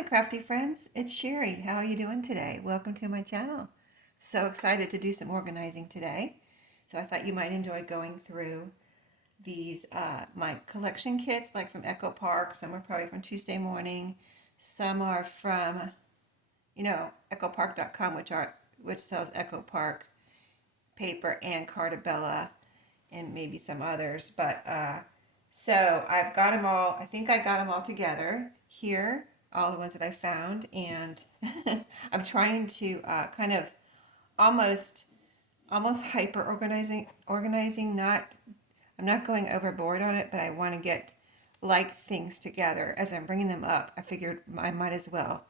my crafty friends, it's Sheree. How are you doing today? Welcome to my channel. So excited to do some organizing today. So I thought you might enjoy going through these my collection kits, like from Echo Park. Some are probably from Tuesday Morning. Some are from, echopark.com, which sells Echo Park paper and Cartabella and maybe some others. But so I've got them all. I think I got them all together here, all the ones that I found, and I'm trying to kind of almost hyper organizing. Not I'm not going overboard on it, but I want to get like things together as I'm bringing them up. I figured I might as well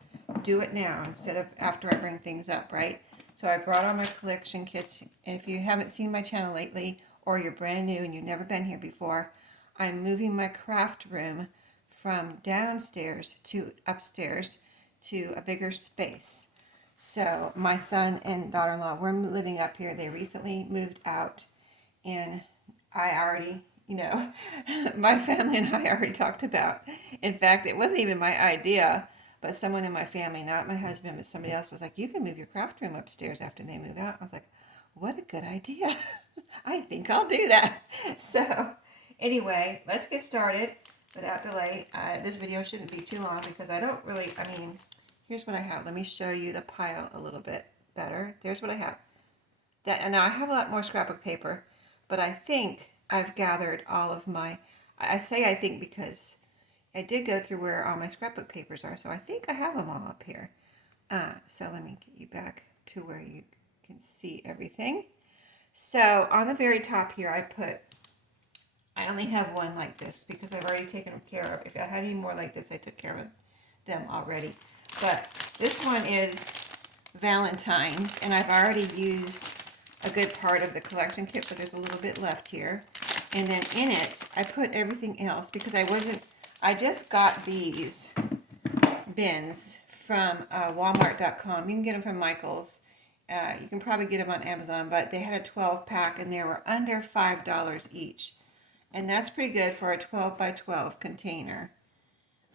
do it now instead of after I bring things up, right? So I brought all my collection kits, and if you haven't seen my channel lately, or you're brand new and you've never been here before, I'm moving my craft room from downstairs to upstairs to a bigger space. So my son and daughter-in-law were living up here. They recently moved out, and I already, my family and I already talked about. In fact, it wasn't even my idea, but someone in my family, not my husband, but somebody else, was like, you can move your craft room upstairs after they move out. I was like, what a good idea. I think I'll do that. So anyway, let's get started without delay. This video shouldn't be too long because here's what I have. Let me show you the pile a little bit better. There's what I have. And now I have a lot more scrapbook paper, but I think I've gathered all of my, I say I think because I did go through where all my scrapbook papers are, so I think I have them all up here. So let me get you back to where you can see everything. So on the very top here, I only have one like this because I've already taken them care of. If I had any more like this, I took care of them already. But this one is Valentine's, and I've already used a good part of the collection kit, but there's a little bit left here. And then in it, I put everything else because I just got these bins from Walmart.com. You can get them from Michael's. You can probably get them on Amazon, but they had a 12 pack and they were under $5 each. And that's pretty good for a 12 by 12 container.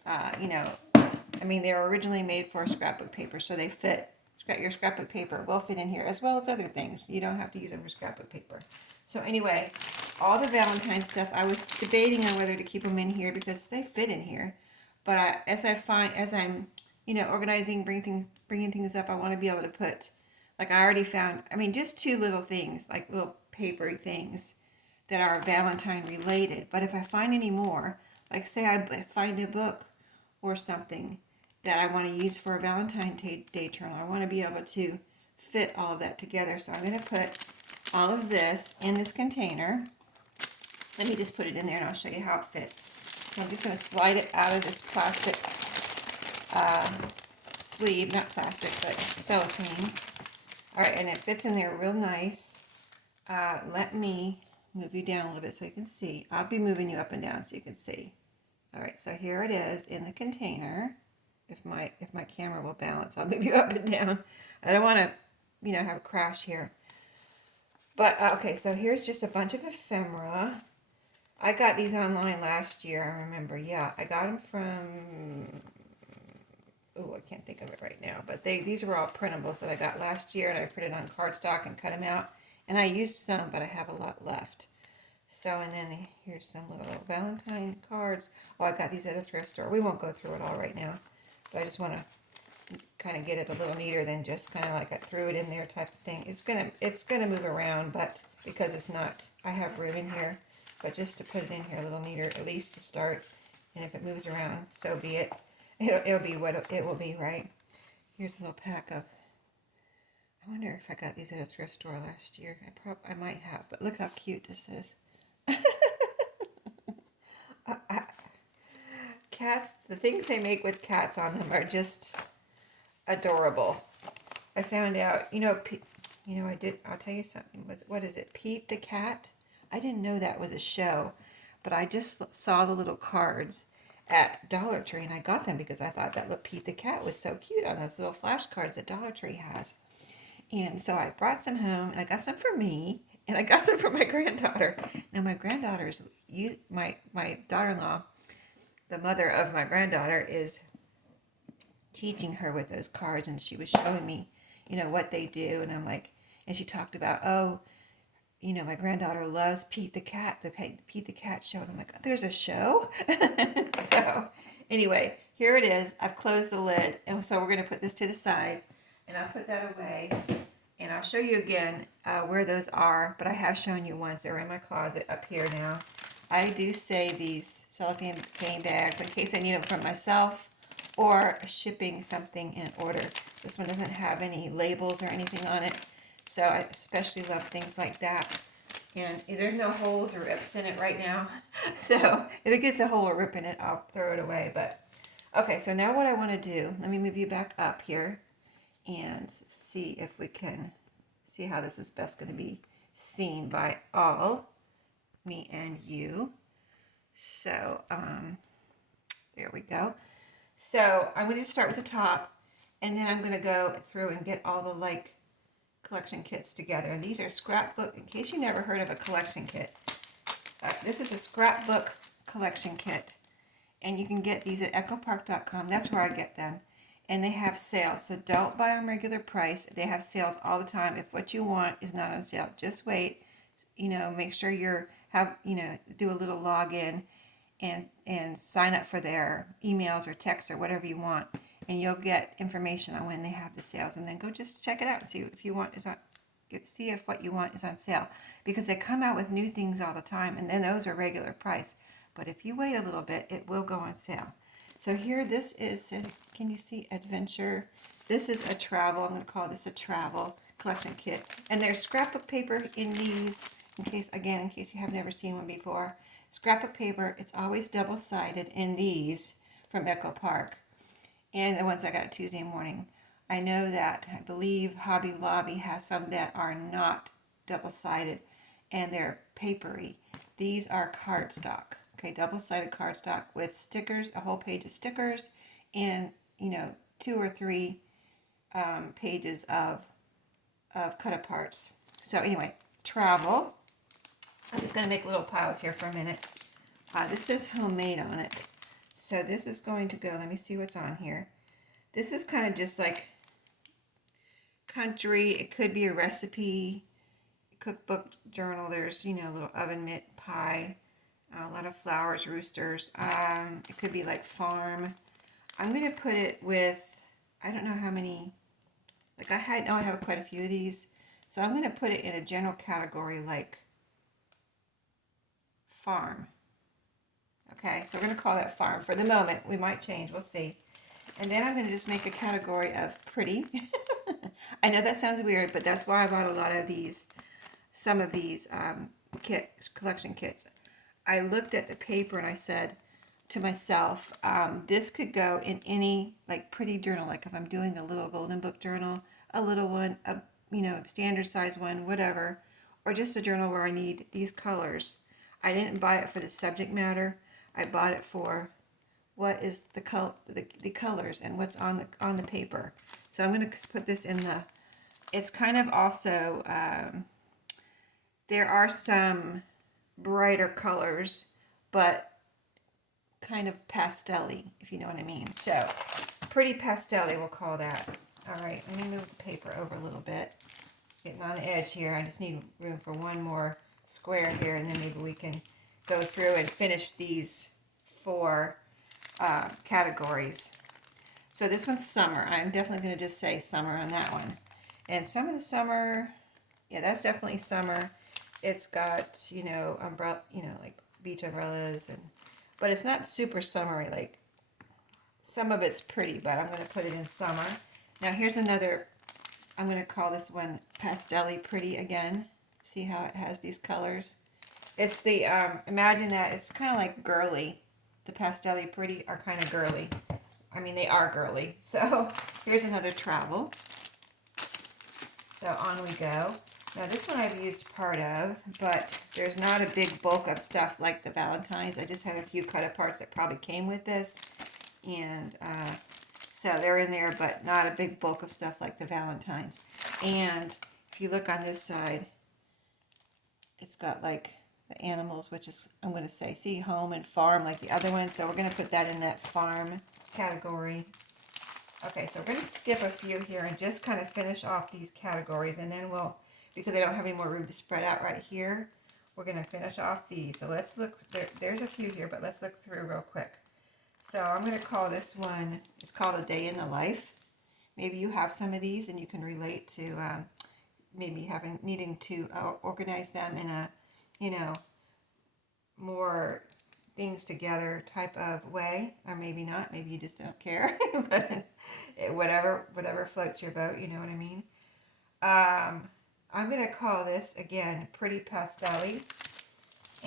They were originally made for scrapbook paper, so they fit. Your scrapbook paper will fit in here, as well as other things. You don't have to use them for scrapbook paper. So anyway, all the Valentine stuff, I was debating on whether to keep them in here because they fit in here. But as I'm organizing, bringing things up, I want to be able to put, like I already found, just two little things, like little papery things that are Valentine related. But if I find any more, like say I find a book or something that I want to use for a Valentine's Day journal, I want to be able to fit all of that together. So I'm going to put all of this in this container. Let me just put it in there and I'll show you how it fits. So I'm just going to slide it out of this plastic sleeve, not plastic, but cellophane. All right, and it fits in there real nice. Let me move you down a little bit so you can see. I'll be moving you up and down so you can see. All right, so here it is in the container. If my camera will balance, I'll move you up and down. I don't want to, have a crash here. But, okay, so here's just a bunch of ephemera. I got these online last year, I remember. Yeah, I got them from, I can't think of it right now. But these were all printables that I got last year, and I printed on cardstock and cut them out. And I used some, but I have a lot left. So, and then here's some little Valentine cards. Oh, I got these at a thrift store. We won't go through it all right now. But I just want to kind of get it a little neater than just kind of like I threw it in there type of thing. It's gonna move around, but because it's not, I have room in here. But just to put it in here a little neater, at least to start. And if it moves around, so be it. It'll be what it will be, right? Here's a little pack of. I wonder if I got these at a thrift store last year. I might have, but look how cute this is. Cats, the things they make with cats on them are just adorable. I found out, I'll tell you something with, what is it, Pete the Cat? I didn't know that was a show, but I just saw the little cards at Dollar Tree, and I got them because I thought that little Pete the Cat was so cute on those little flashcards that Dollar Tree has. And so I brought some home, and I got some for me, and I got some for my granddaughter. Now my granddaughter's, my daughter-in-law, the mother of my granddaughter, is teaching her with those cards, and she was showing me, what they do, and I'm like, and she talked about, oh, my granddaughter loves Pete the Cat, the Pete the Cat show, and I'm like, oh, there's a show? So anyway, here it is. I've closed the lid, and so we're going to put this to the side, and I'll put that away, and I'll show you again where those are, but I have shown you once. They're in my closet up here now. I do save these cellophane bags in case I need them for myself or shipping something in order. This one doesn't have any labels or anything on it, so I especially love things like that. And there's no holes or rips in it right now, so if it gets a hole or rip in it, I'll throw it away. But okay, so now what I want to do, let me move you back up here and see if we can see how this is best going to be seen by all, me and you. So there we go. So I'm going to start with the top, and then I'm going to go through and get all the collection kits together. And these are Scrapbook, in case you never heard of a collection kit. This is a Scrapbook collection kit, and you can get these at echopark.com. That's where I get them. And they have sales, so don't buy them regular price. They have sales all the time. If what you want is not on sale, just wait. Make sure do a little login and sign up for their emails or texts or whatever you want, and you'll get information on when they have the sales. And then go just check it out and see if what you want is on sale, because they come out with new things all the time, and then those are regular price. But if you wait a little bit, it will go on sale. So here, this is, can you see adventure? This is a travel, I'm going to call this a travel collection kit. And there's scrapbook paper in these, in case you have never seen one before. Scrapbook paper, it's always double-sided in these from Echo Park. And the ones I got Tuesday morning. I know that, I believe Hobby Lobby has some that are not double-sided, and they're papery. These are cardstock. Okay, double-sided cardstock with stickers, a whole page of stickers, and 2 or 3 pages of cut aparts. So anyway, travel. I'm just going to make little piles here for a minute. This says homemade on it, so this is going to go. Let me see what's on here. This is kind of just like country. It could be a recipe, cookbook journal. There's a little oven mitt pie. A lot of flowers, roosters. It could be like farm. I'm going to put it with, I don't know how many, I have quite a few of these. So I'm going to put it in a general category like farm. Okay, so we're going to call that farm for the moment. We might change, we'll see. And then I'm going to just make a category of pretty. I know that sounds weird, but that's why I bought a lot of these, some of these collection kits. I looked at the paper and I said to myself, this could go in any pretty journal, like if I'm doing a little golden book journal, a little one, a standard size one, whatever, or just a journal where I need these colors. I didn't buy it for the subject matter. I bought it for what is the colors and what's on the paper. So I'm going to put this in the. It's kind of also there are some brighter colors, but kind of pastel-y, if you know what I mean. So pretty pastel-y, we'll call that. All right, let me move the paper over a little bit. Getting on the edge here. I just need room for one more square here, and then maybe we can go through and finish these 4 categories. So this one's summer. I'm definitely going to just say summer on that one. And some of the summer, yeah, that's definitely summer. It's got, umbrella, like beach umbrellas, but it's not super summery. Like some of it's pretty, but I'm going to put it in summer. Now here's another. I'm going to call this one pastel-y pretty again. See how it has these colors? It's the, imagine that it's kind of like girly. The pastel-y pretty are kind of girly. I mean, they are girly. So here's another travel. So on we go. Now this one I've used part of, but there's not a big bulk of stuff like the Valentine's. I just have a few cut aparts that probably came with this. And so they're in there, but not a big bulk of stuff like the Valentine's. And if you look on this side, it's got like the animals, which is, I'm going to say, see, home and farm like the other one. So we're going to put that in that farm category. Okay, so we're going to skip a few here and just kind of finish off these categories, and then we'll, because I don't have any more room to spread out right here, we're going to finish off these. So let's look, there's a few here, but let's look through real quick. So I'm going to call this one, it's called A Day in the Life. Maybe you have some of these and you can relate to maybe needing to organize them in a, you know, more things together type of way, or maybe not, maybe you just don't care, but whatever floats your boat, you know what I mean. I'm going to call this, again, Pretty Pastel-y,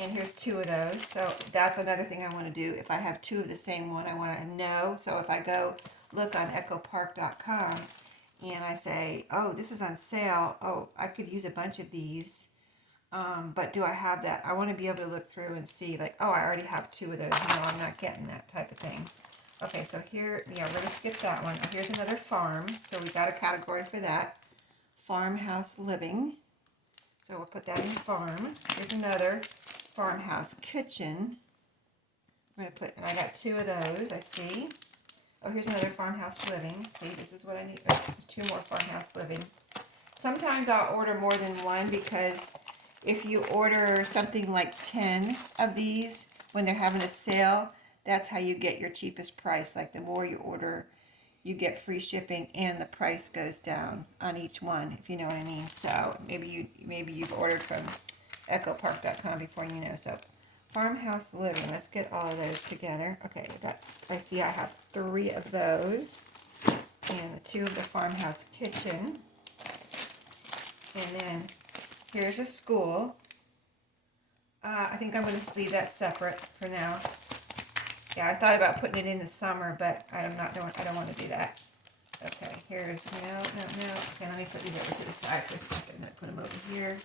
and here's two of those. So that's another thing I want to do. If I have two of the same one, I want to know. So if I go look on ecopark.com and I say, oh, this is on sale, oh, I could use a bunch of these, but do I have that? I want to be able to look through and see, like, oh, I already have two of those. No, I'm not getting that type of thing. Okay, so here, yeah, we're going to skip that one. Here's another farm. So we got a category for that. Farmhouse living. So we'll put that in farm. Here's another farmhouse kitchen. I'm going to put, and I got two of those, I see. Oh, here's another farmhouse living. See, this is what I need. Oh, two more farmhouse living. Sometimes I'll order more than one, because if you order something like 10 of these when they're having a sale, that's how you get your cheapest price. Like the more you order, you get free shipping and the price goes down on each one, if you know what I mean. So maybe you've ordered from ecopark.com before, you know. So farmhouse living, let's get all of those together. Okay, I see I have 3 of those, and the 2 of the farmhouse kitchen. And then here's a school. I think I'm going to leave that separate for now. Yeah, I thought about putting it in the summer, but I don't want to do that. Okay, here's, no. Okay, let me put these over to the side for a second. I'm going to put them over here.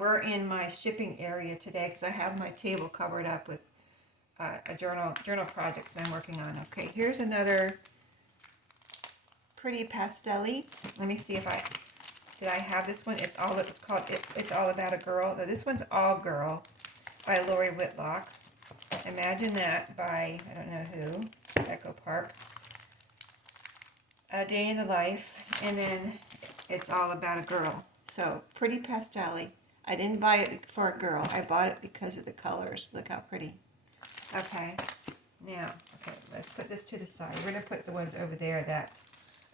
We're in my shipping area today because I have my table covered up with a journal projects that I'm working on. Okay, here's another Pretty Pastel-y. Let me see if did I have this one? It's called It's All About a Girl. No, this one's All Girl by Lori Whitlock. Imagine That by, I don't know who, Echo Park. A Day in the Life, and then It's All About a Girl. So, Pretty Pastel-y. I didn't buy it for a girl. I bought it because of the colors. Look how pretty. Okay, now, okay, let's put this to the side. We're going to put the ones over there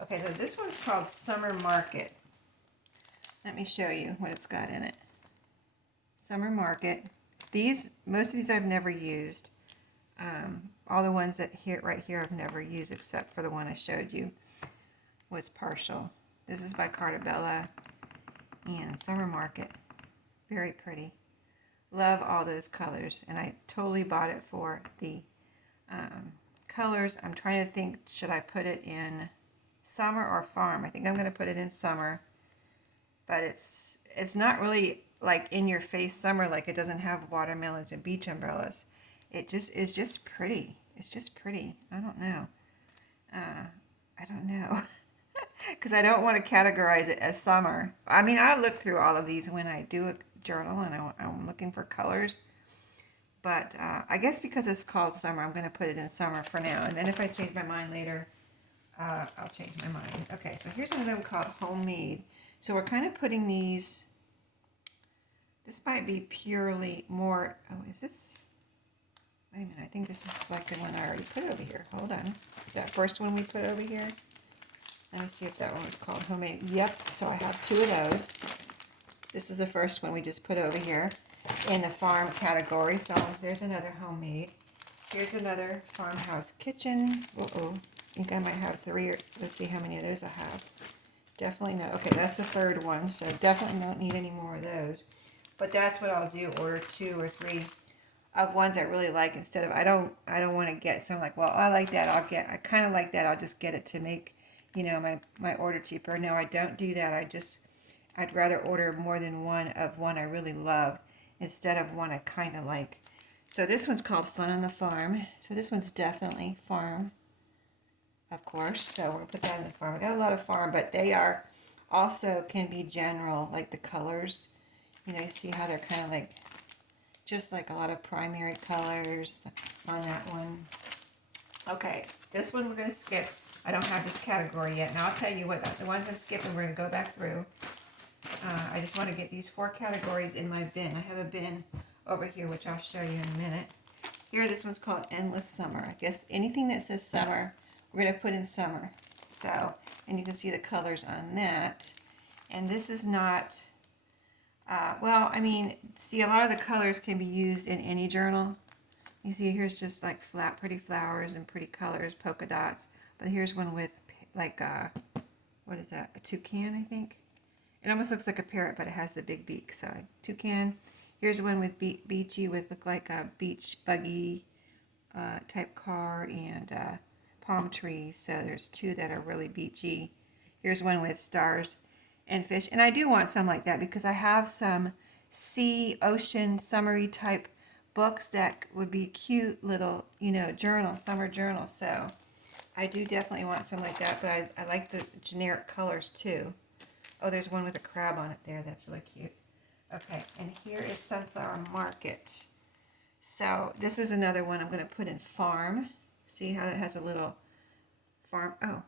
okay, so this one's called Summer Market. Let me show you what it's got in it. Summer Market. Most of these I've never used. All the ones right here I've never used, except for the one I showed you was partial. This is by Cartabella and Summer Market. Very pretty. Love all those colors, and I totally bought it for the colors. I'm trying to think, should I put it in summer or farm? I think I'm going to put it in summer, but it's not really like in your face summer, like it doesn't have watermelons and beach umbrellas. It just is just pretty. It's just pretty. I don't know. Because I don't want to categorize it as summer. I mean, I look through all of these when I do a journal and I'm looking for colors. But I guess because it's called summer, I'm going to put it in summer for now. And then if I change my mind later, I'll change my mind. Okay, so here's another one called Homemade. So we're kind of putting these, this might be purely more, oh, is this, wait a minute, I think this is like the one I already put over here. Hold on. That first one we put over here. Let me see if that one was called Homemade. Yep, so I have 2 of those. This is the first one we just put over here in the farm category. So there's another Homemade. Here's another Farmhouse Kitchen. Uh-oh, I think I might have 3. Let's see how many of those I have. Definitely no. Okay, that's the 3rd one, so definitely don't need any more of those. But that's what I'll do, order 2 or 3 of ones I really like instead of, I don't want to get some like, well, I like that, I kind of like that, I'll just get it to make, you know, my order cheaper. No, I don't do that. I'd rather order more than one of one I really love instead of one I kind of like. So this one's called Fun on the Farm. So this one's definitely farm, of course. So we're going to put that in the farm. I got a lot of farm, but they are also can be general, like the colors. You know, you see how they're kind of like, just like a lot of primary colors on that one. Okay, this one we're going to skip. I don't have this category yet. And I'll tell you what, the ones I'm skipping, we're going to go back through. I just want to get these 4 categories in my bin. I have a bin over here, which I'll show you in a minute. Here, this one's called Endless Summer. I guess anything that says summer, we're going to put in summer. So, and you can see the colors on that. And this is not, well, I mean, see, a lot of the colors can be used in any journal. You see, here's just like flat, pretty flowers and pretty colors, polka dots. But here's one with like, what is that? A toucan, I think. It almost looks like a parrot, but it has the big beak. So, toucan. Here's one with beachy, with look like a beach buggy type car and palm trees. So there's 2 that are really beachy. Here's one with stars and fish. And I do want some like that because I have some sea, ocean, summery type books that would be cute little, journal, summer journal. So I do definitely want some like that, but I like the generic colors too. Oh, there's one with a crab on it there. That's really cute. Okay, and here is Sunflower Market. So this is another one I'm going to put in farm. See how it has a little farm? Oh,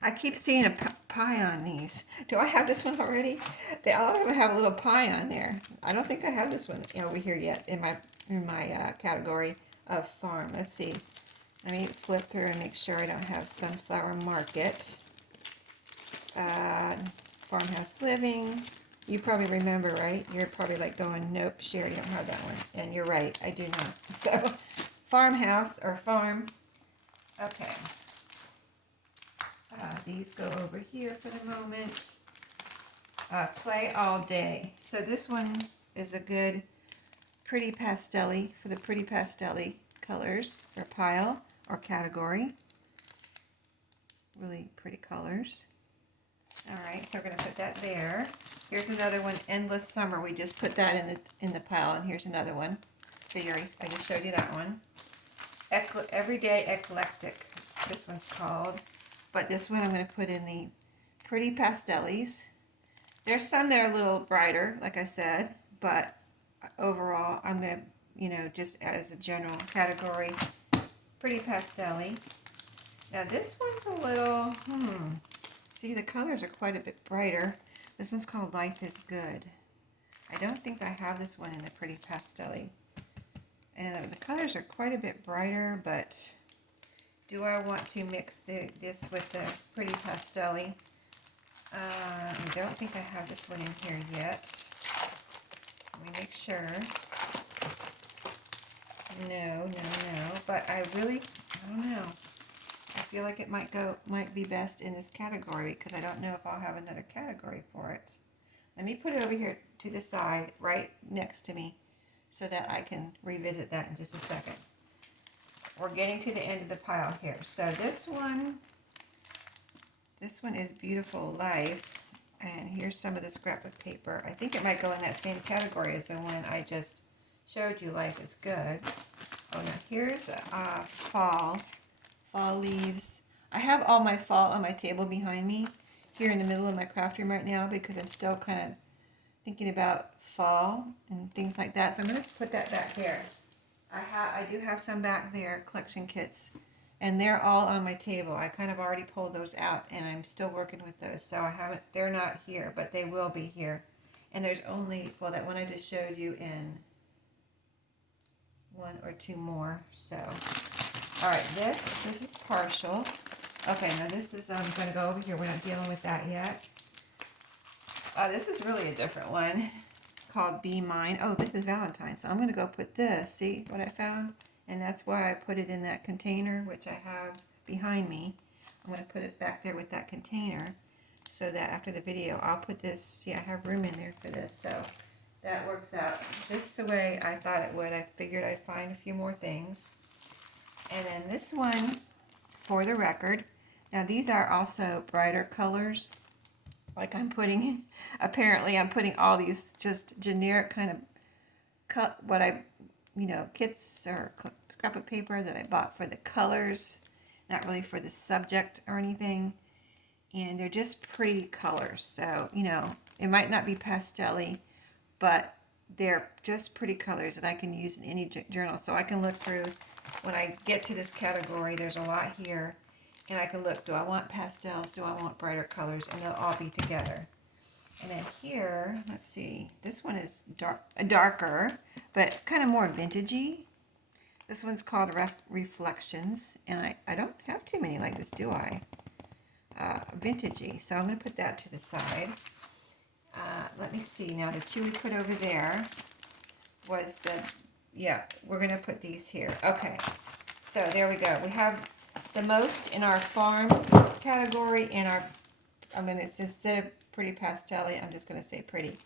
I keep seeing a pie on these. Do I have this one already? They all of them have a little pie on there. I don't think I have this one over here yet in my category of farm. Let's see. Let me flip through and make sure I don't have Sunflower Market. Farmhouse Living. You probably remember, right? You're probably like going, nope, Sheree, I don't have that one. And you're right, I do not. So, farmhouse or farm. Okay. These go over here for the moment. Play all day. So this one is a good pretty pastel-y for the pretty pastel-y colors or pile or category. Really pretty colors. All right, so we're going to put that there. Here's another one, Endless Summer. We just put that in the pile, and here's another one. So I just showed you that one. Everyday Eclectic, this one's called. But this one I'm going to put in the pretty pastels. There's some that are a little brighter, like I said, but overall I'm going to, just as a general category, pretty pastel-y. Now this one's a little, see, the colors are quite a bit brighter. This one's called Life is Good. I don't think I have this one in the pretty pastel-y. And the colors are quite a bit brighter, but do I want to mix this with the pretty pastel-y? I don't think I have this one in here yet. Let me make sure. No. But I don't know. I feel like it might be best in this category because I don't know if I'll have another category for it. Let me put it over here to the side, right next to me, so that I can revisit that in just a second. We're getting to the end of the pile here. So this one is Beautiful Life, and here's some of the scrapbook paper. I think it might go in that same category as the one I just showed you, Life is Good. Oh, now here's fall leaves. I have all my fall on my table behind me here in the middle of my craft room right now because I'm still kind of thinking about fall and things like that. So I'm going to put that back here. I do have some back there, collection kits, and they're all on my table. I kind of already pulled those out, and I'm still working with those. So they're not here, but they will be here. And there's only, well, that one I just showed you in 1 or 2 more. So, all right, this is partial. Okay, now this is, I'm going to go over here. We're not dealing with that yet. This is really a different one called Be Mine. Oh, this is Valentine's. So I'm going to go put this. See what I found? And that's why I put it in that container, which I have behind me. I'm going to put it back there with that container so that after the video, I'll put this. See, I have room in there for this. So that works out just the way I thought it would. I figured I'd find a few more things. And then this one, For the Record. Now, these are also brighter colors. Like I'm putting, apparently I'm putting all these just generic kind of kits or scrapbook paper that I bought for the colors, not really for the subject or anything. And they're just pretty colors. So, it might not be pastel-y, but they're just pretty colors that I can use in any journal. So I can look through, when I get to this category, there's a lot here. And I can look, do I want pastels? Do I want brighter colors? And they'll all be together. And then here, let's see, this one is darker, but kind of more vintagey. This one's called Reflections, and I don't have too many like this, do I? Vintagey, so I'm going to put that to the side. Let me see, now the two we put over there was the, yeah, we're going to put these here. Okay, so there we go. We have the most in our farm category, and our, I'm going to, instead of pretty pastel-y, I'm just going to say pretty.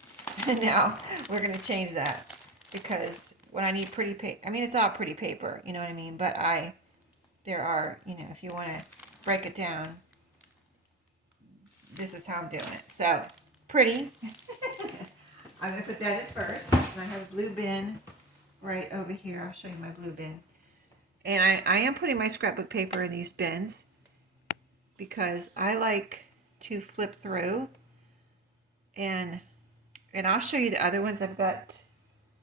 Now, we're going to change that. Because when I need pretty paper, I mean, it's all pretty paper, you know what I mean? But there are, you know, if you want to break it down, this is how I'm doing it. So, pretty. I'm going to put that in first. And I have a blue bin right over here. I'll show you my blue bin. And I am putting my scrapbook paper in these bins because I like to flip through. And I'll show you the other ones. I've got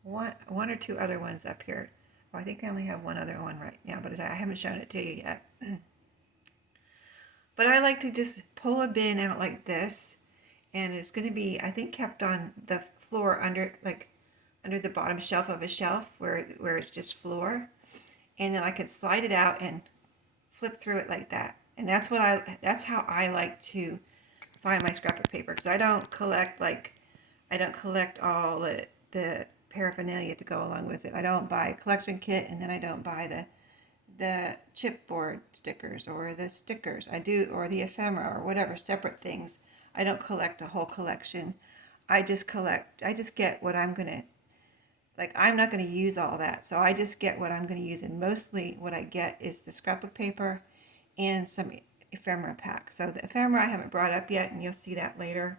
one or two other ones up here. Oh, I think I only have one other one right now, but I haven't shown it to you yet. But I like to just pull a bin out like this, and it's going to be, I think, kept on the floor under the bottom shelf of a shelf where it's just floor, and then I could slide it out and flip through it like that. And that's how I like to find my scrapbook paper, because I don't collect all the paraphernalia to go along with it. I don't buy a collection kit, and then I don't buy the chipboard stickers or the stickers. I do, or the ephemera or whatever, separate things. I don't collect a whole collection. I just get what I'm gonna, like, I'm not gonna use all that, so I just get what I'm gonna use, and mostly what I get is the scrapbook paper and some ephemera packs. So the ephemera I haven't brought up yet, and you'll see that later.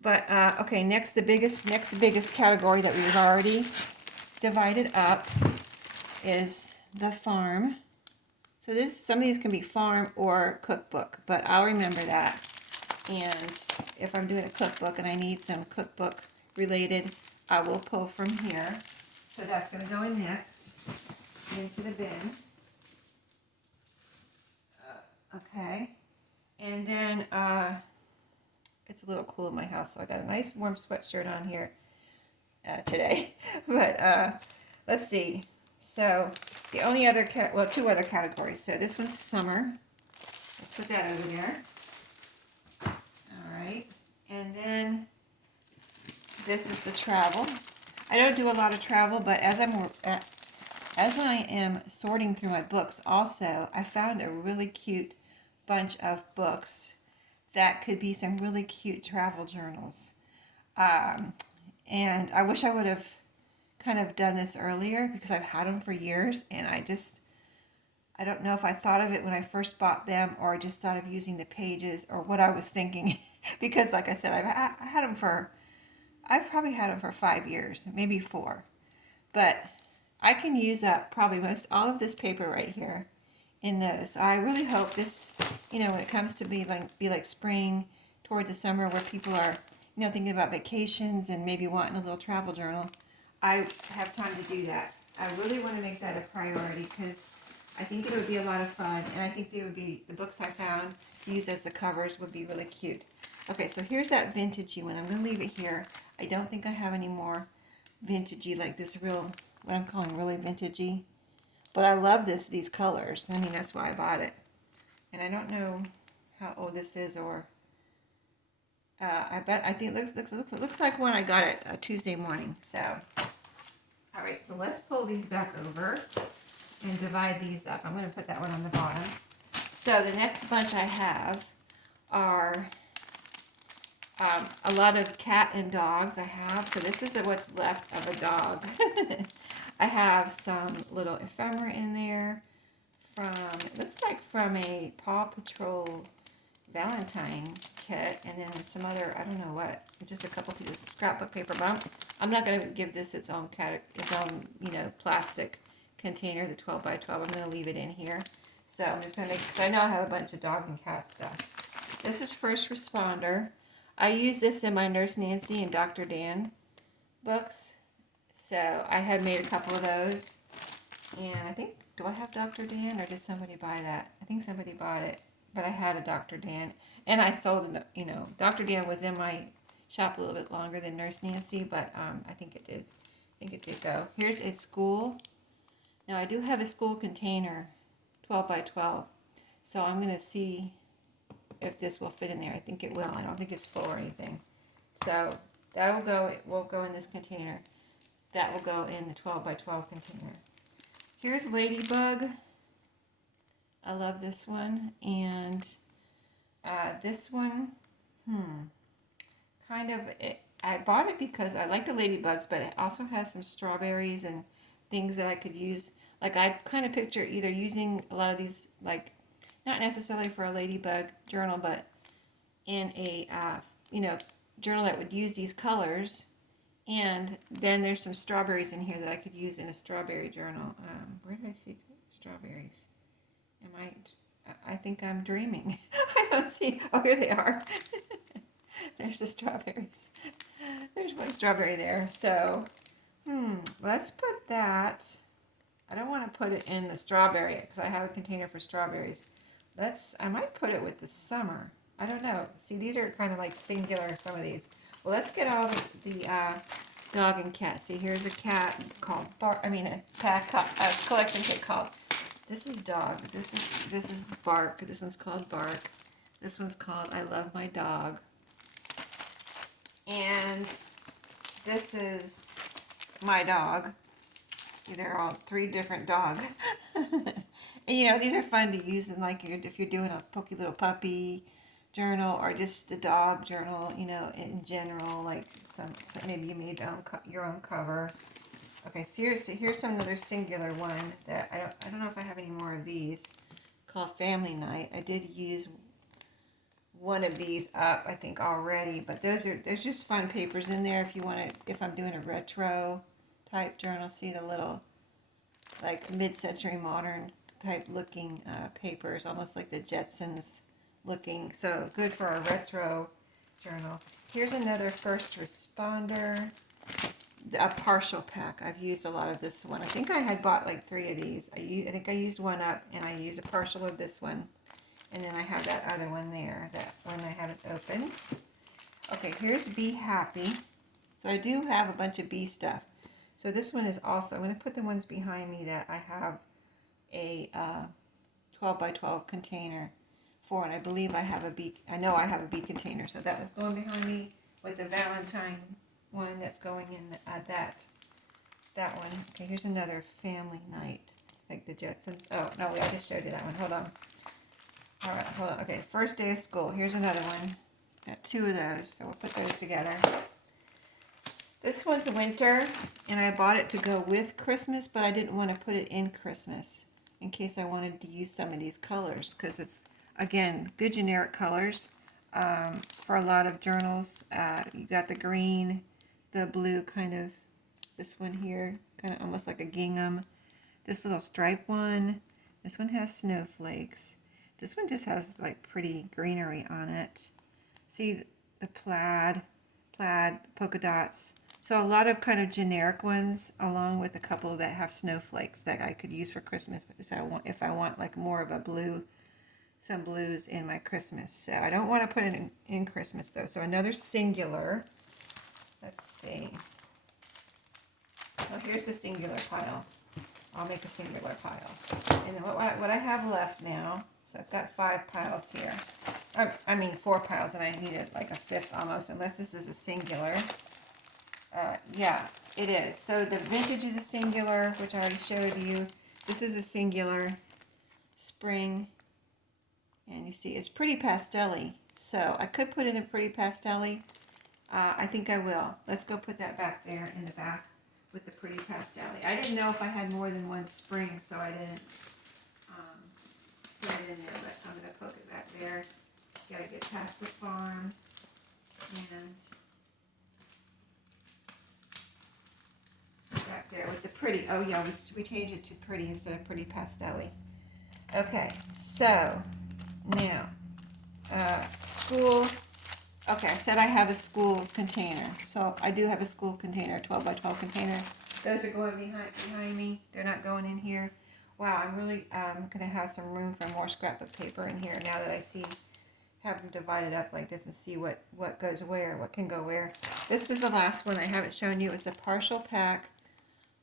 But, okay, next biggest category that we've already divided up is the farm. So some of these can be farm or cookbook, but I'll remember that. And if I'm doing a cookbook and I need some cookbook related, I will pull from here. So that's going to go in next into the bin. Okay. And then, it's a little cool in my house, so I got a nice warm sweatshirt on here today. But let's see. So the only other two other categories. So this one's summer. Let's put that over there. All right. And then this is the travel. I don't do a lot of travel, but as I am sorting through my books, also I found a really cute bunch of books that could be some really cute travel journals. And I wish I would have kind of done this earlier, because I've had them for years, and I don't know if I thought of it when I first bought them, or I just thought of using the pages, or what I was thinking. Because like I said, I've probably had them for 5 years, maybe 4. But I can use up probably most all of this paper right here in those. I really hope this, when it comes to be like spring toward the summer, where people are, thinking about vacations and maybe wanting a little travel journal, I have time to do that. I really want to make that a priority, because I think it would be a lot of fun, and I think the books I found used as the covers would be really cute. Okay, so here's that vintagey one. I'm going to leave it here. I don't think I have any more vintagey, like this what I'm calling really vintagey. But I love these colors. I mean, that's why I bought it. And I don't know how old this is, or I think it looks like one I got it Tuesday morning. So, all right, so let's pull these back over and divide these up. I'm going to put that one on the bottom. So the next bunch I have are a lot of cat and dogs I have. So this is what's left of a dog. I have some little ephemera in there it looks like from a Paw Patrol Valentine kit, and then some other, I don't know what, just a couple pieces of scrapbook paper, but I'm not going to give this its own plastic container, the 12 by 12. I'm going to leave it in here. So I'm just going to because I know I have a bunch of dog and cat stuff. This is First Responder. I use this in my Nurse Nancy and Dr. Dan books. So I had made a couple of those. And I think, do I have Dr. Dan or did somebody buy that? I think somebody bought it, but I had a Dr. Dan and I sold it, you know, Dr. Dan was in my shop a little bit longer than Nurse Nancy, but I think it did. I think it did go. Here's a school. Now I do have a school container, 12 by 12. So I'm going to see if this will fit in there. I think it will. I don't think it's full or anything. So that'll go, it will go in this container. That will go in the 12 by 12 container. Here's Ladybug. I love this one. And this one, kind of, I bought it because I like the ladybugs, but it also has some strawberries and things that I could use. Like I kind of picture either using a lot of these, like not necessarily for a ladybug journal, but in a journal that would use these colors. And then there's some strawberries in here that I could use in a strawberry journal. Where did I see strawberries? I think I'm dreaming. I don't see. Oh, here they are. There's the strawberries. There's one strawberry there. So, let's put that. I don't want to put it in the strawberry because I have a container for strawberries. I might put it with the summer. I don't know. See, these are kind of like singular, some of these. Well, let's get all the dog and cat. See, here's a cat called a collection kit called. This is dog. This is Bark. This one's called Bark. This one's called I Love My Dog. And this is my dog. They're all 3 different dog. And these are fun to use in like if you're doing a Pokey Little Puppy journal or just a dog journal, in general, like maybe you made your own cover. Okay, so here's another singular one that I don't know if I have any more of these, called Family Night. I did use one of these up, I think, already, but there's just fun papers in there if I'm doing a retro type journal. See the little like mid-century modern type looking papers, almost like the Jetsons looking, so good for a retro journal. Here's another first responder, a partial pack. I've used a lot of this one. I think I had bought like 3 of these. I think I used one up, and I used a partial of this one, and then I have that other one there, that one I haven't opened. Okay, here's Be Happy. So I do have a bunch of bee stuff. So this one is also, I'm going to put the ones behind me that I have a 12 by 12 container for, and I believe I have a bee, I know I have a bee container, so that was going behind me with the Valentine one that's going in that one. Okay, here's another Family Night, like the Jetsons. Oh, no, I just showed you that one. Hold on. All right, hold on. Okay, first day of school. Here's another one. Got 2 of those, so we'll put those together. This one's winter, and I bought it to go with Christmas, but I didn't want to put it in Christmas in case I wanted to use some of these colors, because it's, again, good generic colors for a lot of journals. You got the green, the blue kind of, this one here, kind of almost like a gingham. This little stripe one. This one has snowflakes. This one just has like pretty greenery on it. See the plaid polka dots. So a lot of kind of generic ones, along with a couple that have snowflakes that I could use for Christmas if I want like more of a blue, some blues in my Christmas. So I don't want to put it in Christmas though. So another singular. Let's see. Oh, here's the singular pile. I'll make a singular pile. And then what I have left now, so I've got 5 piles here. I mean 4 piles, and I needed like a 5th almost, unless this is a singular. Yeah, it is. So the vintage is a singular, which I already showed you. This is a singular spring. And you see, it's pretty pastel-y. So I could put in a pretty pastel-y. I think I will. Let's go put that back there in the back with the pretty pastel-y. I didn't know if I had more than one spring, so I didn't put it in there, but I'm going to poke it back there. Got to get past the farm. And back there with the pretty. Oh yeah, we changed it to pretty instead of pretty pastel-y. Okay, so now school. Okay, I said I have a school container, so I do have a school container, 12 by 12 container Those are going behind me. They're not going in here. Wow, I'm really going to have some room for more scrapbook paper in here now that I have them divided up like this and see what goes where, what can go where. This is the last one I haven't shown you. It's a partial pack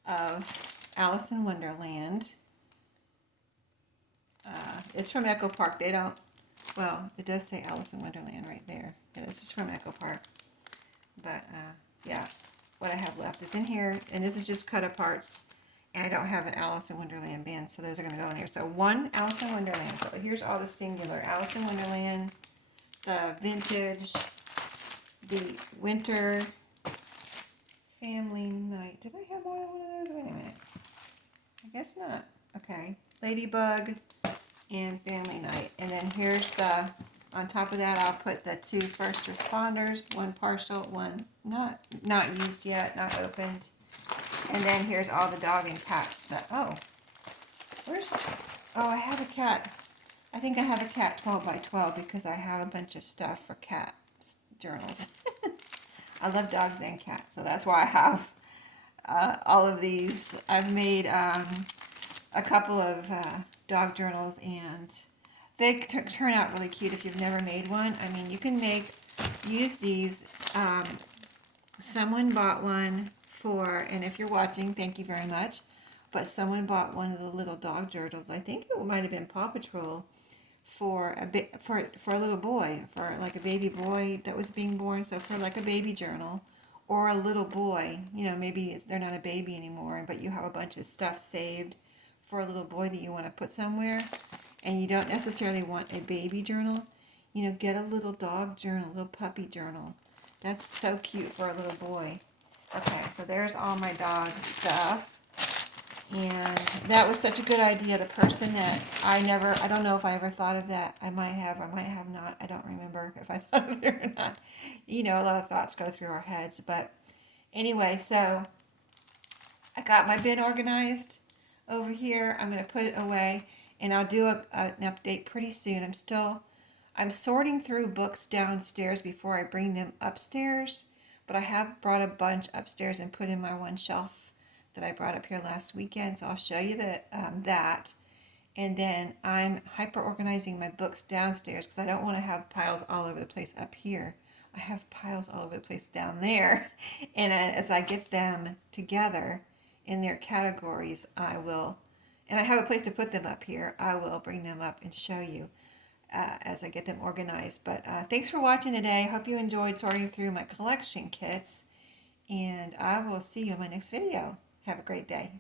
of Alice in Wonderland. It's from Echo Park. They don't, well, it does say Alice in Wonderland right there. Yeah, this is from Echo Park. But, yeah, what I have left is in here, and this is just cut aparts. And I don't have an Alice in Wonderland bin, so those are going to go in there. So one Alice in Wonderland. So here's all the singular. Alice in Wonderland, the vintage, the winter, family night. Did I have more than one of those? Wait a minute. I guess not. Okay. Ladybug and family night. And then here's the, on top of that, I'll put the 2 first responders, one partial, one not used yet, not opened. And then here's all the dog and cat stuff. Oh, I have a cat. I think I have a cat 12 by 12 because I have a bunch of stuff for cat journals. I love dogs and cats, so that's why I have all of these. I've made a couple of dog journals, and they turn out really cute if you've never made one. I mean, you can use these. Someone bought one for, and if you're watching, thank you very much, but someone bought one of the little dog journals. I think it might have been Paw Patrol for a little boy, for like a baby boy that was being born. So for like a baby journal, or a little boy, you know, maybe they're not a baby anymore, but you have a bunch of stuff saved for a little boy that you want to put somewhere, and you don't necessarily want a baby journal. You know, get a little dog journal, a little puppy journal. That's so cute for a little boy. Okay, so there's all my dog stuff. And that was such a good idea. The person that I don't know if I ever thought of that. I might have not. I don't remember if I thought of it or not. You know, a lot of thoughts go through our heads. But anyway, so I got my bin organized over here. I'm going to put it away, and I'll do an update pretty soon. I'm sorting through books downstairs before I bring them upstairs, but I have brought a bunch upstairs and put in my one shelf that I brought up here last weekend, so I'll show you that. And then I'm hyper-organizing my books downstairs because I don't want to have piles all over the place up here. I have piles all over the place down there, and as I get them together in their categories, I will, and I have a place to put them up here, I will bring them up and show you as I get them organized. But thanks for watching today. I hope you enjoyed sorting through my collection kits, and I will see you in my next video. Have a great day.